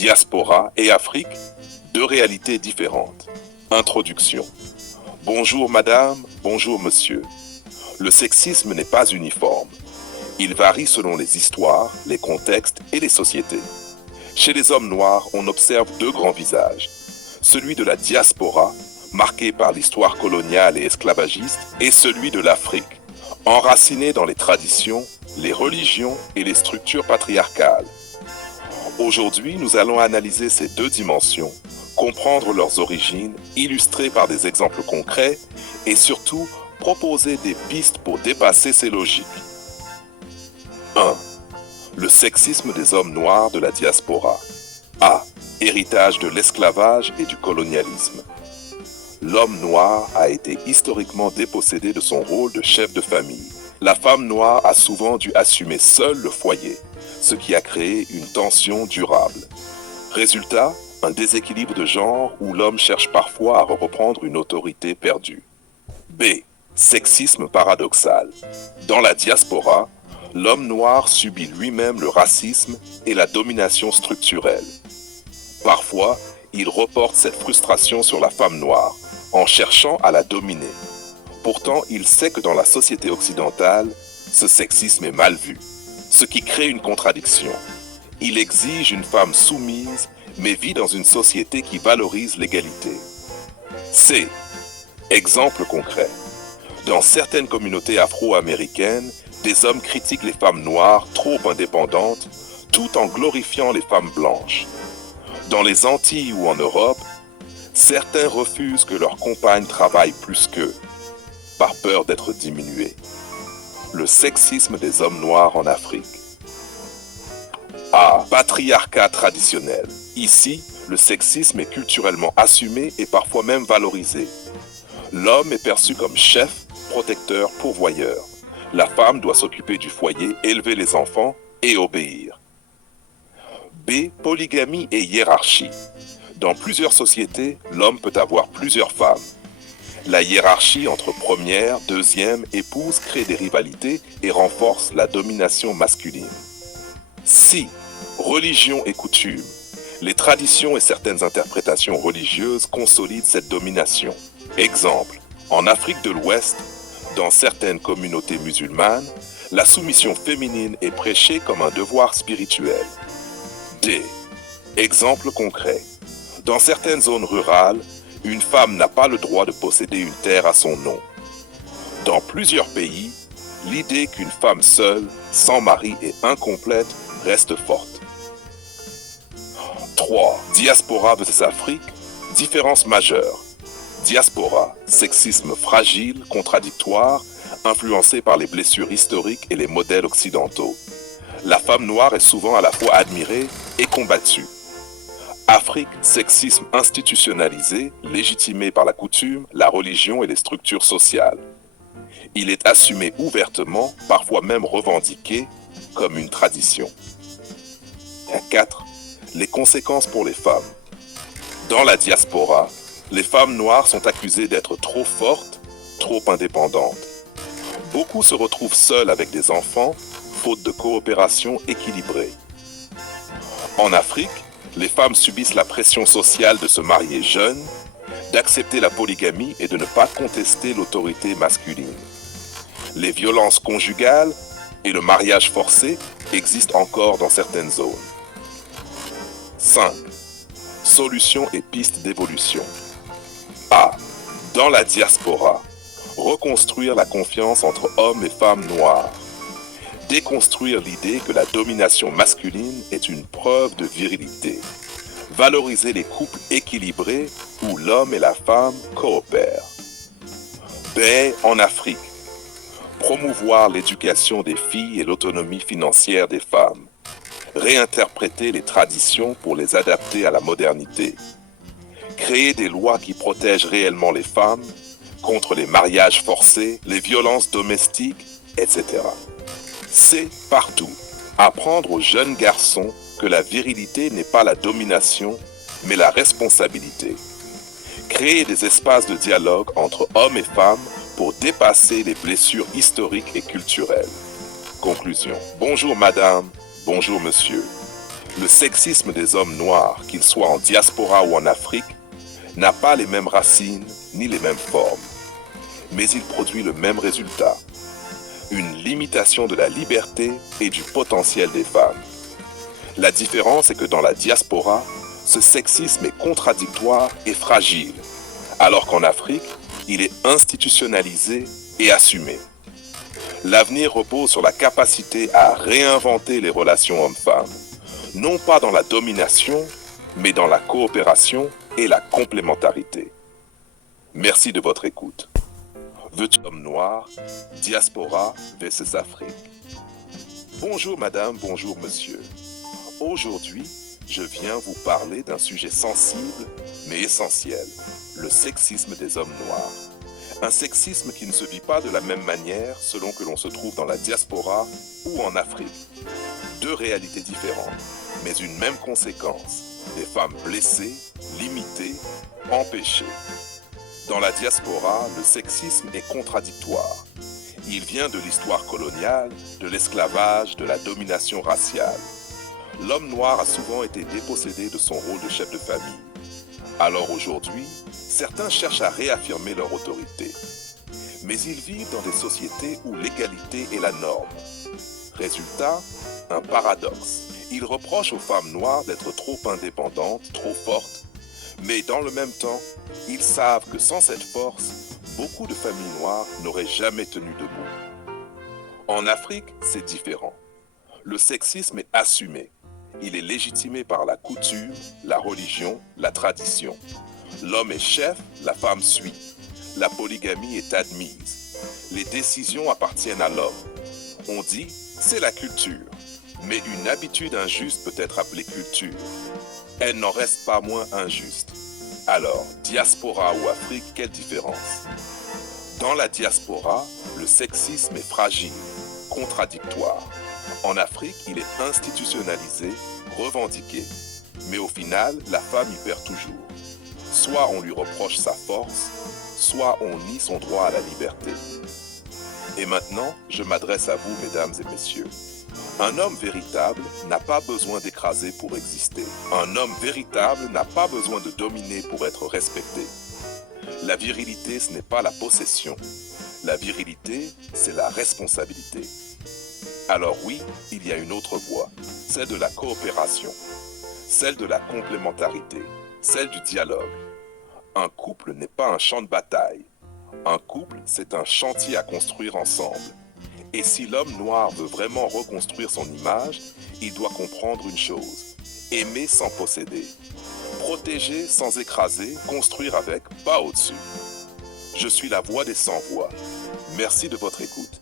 Diaspora et Afrique, deux réalités différentes. Introduction. Bonjour madame, bonjour monsieur. Le sexisme n'est pas uniforme. Il varie selon les histoires, les contextes et les sociétés. Chez les hommes noirs, on observe deux grands visages. Celui de la diaspora, marqué par l'histoire coloniale et esclavagiste, et celui de l'Afrique, enraciné dans les traditions, les religions et les structures patriarcales. Aujourd'hui, nous allons analyser ces deux dimensions, comprendre leurs origines, illustrer par des exemples concrets et surtout proposer des pistes pour dépasser ces logiques. 1. Le sexisme des hommes noirs de la diaspora. A. Héritage de l'esclavage et du colonialisme. L'homme noir a été historiquement dépossédé de son rôle de chef de famille. La femme noire a souvent dû assumer seule le foyer, ce qui a créé une tension durable. Résultat, un déséquilibre de genre où l'homme cherche parfois à reprendre une autorité perdue. B. Sexisme paradoxal. Dans la diaspora, l'homme noir subit lui-même le racisme et la domination structurelle. Parfois, il reporte cette frustration sur la femme noire, en cherchant à la dominer. Pourtant, il sait que dans la société occidentale, ce sexisme est mal vu, ce qui crée une contradiction. Il exige une femme soumise, mais vit dans une société qui valorise l'égalité. C. Exemple concret. Dans certaines communautés afro-américaines, des hommes critiquent les femmes noires trop indépendantes, tout en glorifiant les femmes blanches. Dans les Antilles ou en Europe, certains refusent que leurs compagnes travaillent plus qu'eux, par peur d'être diminuées. Le sexisme des hommes noirs en Afrique. A. Patriarcat traditionnel. Ici, le sexisme est culturellement assumé et parfois même valorisé. L'homme est perçu comme chef, protecteur, pourvoyeur. La femme doit s'occuper du foyer, élever les enfants et obéir. B. Polygamie et hiérarchie. Dans plusieurs sociétés, l'homme peut avoir plusieurs femmes. La hiérarchie entre première, deuxième, épouse crée des rivalités et renforce la domination masculine. C. Religion et coutume. Les traditions et certaines interprétations religieuses consolident cette domination. Exemple, en Afrique de l'Ouest, dans certaines communautés musulmanes, la soumission féminine est prêchée comme un devoir spirituel. D. Exemple concret. Dans certaines zones rurales, une femme n'a pas le droit de posséder une terre à son nom. Dans plusieurs pays, l'idée qu'une femme seule, sans mari et incomplète, reste forte. 3. Diaspora vs Afrique, différence majeure. Diaspora, sexisme fragile, contradictoire, influencé par les blessures historiques et les modèles occidentaux. La femme noire est souvent à la fois admirée et combattue. Afrique, sexisme institutionnalisé, légitimé par la coutume, la religion et les structures sociales. Il est assumé ouvertement, parfois même revendiqué, comme une tradition. 4. Les conséquences pour les femmes. Dans la diaspora, les femmes noires sont accusées d'être trop fortes, trop indépendantes. Beaucoup se retrouvent seules avec des enfants, faute de coopération équilibrée. En Afrique, les femmes subissent la pression sociale de se marier jeunes, d'accepter la polygamie et de ne pas contester l'autorité masculine. Les violences conjugales et le mariage forcé existent encore dans certaines zones. 5. Solutions et pistes d'évolution. A. Dans la diaspora, reconstruire la confiance entre hommes et femmes noirs. Déconstruire l'idée que la domination masculine est une preuve de virilité. Valoriser les couples équilibrés où l'homme et la femme coopèrent. B. En Afrique, promouvoir l'éducation des filles et l'autonomie financière des femmes. Réinterpréter les traditions pour les adapter à la modernité. Créer des lois qui protègent réellement les femmes contre les mariages forcés, les violences domestiques, etc. C'est partout. Apprendre aux jeunes garçons que la virilité n'est pas la domination, mais la responsabilité. Créer des espaces de dialogue entre hommes et femmes pour dépasser les blessures historiques et culturelles. Conclusion. Bonjour madame, bonjour monsieur. Le sexisme des hommes noirs, qu'ils soient en diaspora ou en Afrique, n'a pas les mêmes racines ni les mêmes formes. Mais il produit le même résultat. Une limitation de la liberté et du potentiel des femmes. La différence est que dans la diaspora, ce sexisme est contradictoire et fragile, alors qu'en Afrique, il est institutionnalisé et assumé. L'avenir repose sur la capacité à réinventer les relations hommes-femmes, non pas dans la domination, mais dans la coopération et la complémentarité. Merci de votre écoute. The Homme Noir, Diaspora versus Afrique. Bonjour madame, bonjour monsieur. Aujourd'hui, je viens vous parler d'un sujet sensible mais essentiel, le sexisme des hommes noirs. Un sexisme qui ne se vit pas de la même manière selon que l'on se trouve dans la diaspora ou en Afrique. Deux réalités différentes, mais une même conséquence. Des femmes blessées, limitées, empêchées. Dans la diaspora, le sexisme est contradictoire. Il vient de l'histoire coloniale, de l'esclavage, de la domination raciale. L'homme noir a souvent été dépossédé de son rôle de chef de famille. Alors aujourd'hui, certains cherchent à réaffirmer leur autorité. Mais ils vivent dans des sociétés où l'égalité est la norme. Résultat, un paradoxe. Ils reprochent aux femmes noires d'être trop indépendantes, trop fortes, mais dans le même temps, ils savent que sans cette force, beaucoup de familles noires n'auraient jamais tenu debout. En Afrique, c'est différent. Le sexisme est assumé. Il est légitimé par la coutume, la religion, la tradition. L'homme est chef, la femme suit. La polygamie est admise. Les décisions appartiennent à l'homme. On dit, c'est la culture. Mais une habitude injuste peut être appelée culture. Elle n'en reste pas moins injuste. Alors, diaspora ou Afrique, quelle différence? Dans la diaspora, le sexisme est fragile, contradictoire. En Afrique, il est institutionnalisé, revendiqué. Mais au final, la femme y perd toujours. Soit on lui reproche sa force, soit on nie son droit à la liberté. Et maintenant, je m'adresse à vous, mesdames et messieurs. Un homme véritable n'a pas besoin d'écraser pour exister. Un homme véritable n'a pas besoin de dominer pour être respecté. La virilité, ce n'est pas la possession. La virilité, c'est la responsabilité. Alors oui, il y a une autre voie, celle de la coopération, celle de la complémentarité, celle du dialogue. Un couple n'est pas un champ de bataille. Un couple, c'est un chantier à construire ensemble. Et si l'homme noir veut vraiment reconstruire son image, il doit comprendre une chose. Aimer sans posséder. Protéger sans écraser, construire avec, pas au-dessus. Je suis la voix des sans-voix. Merci de votre écoute.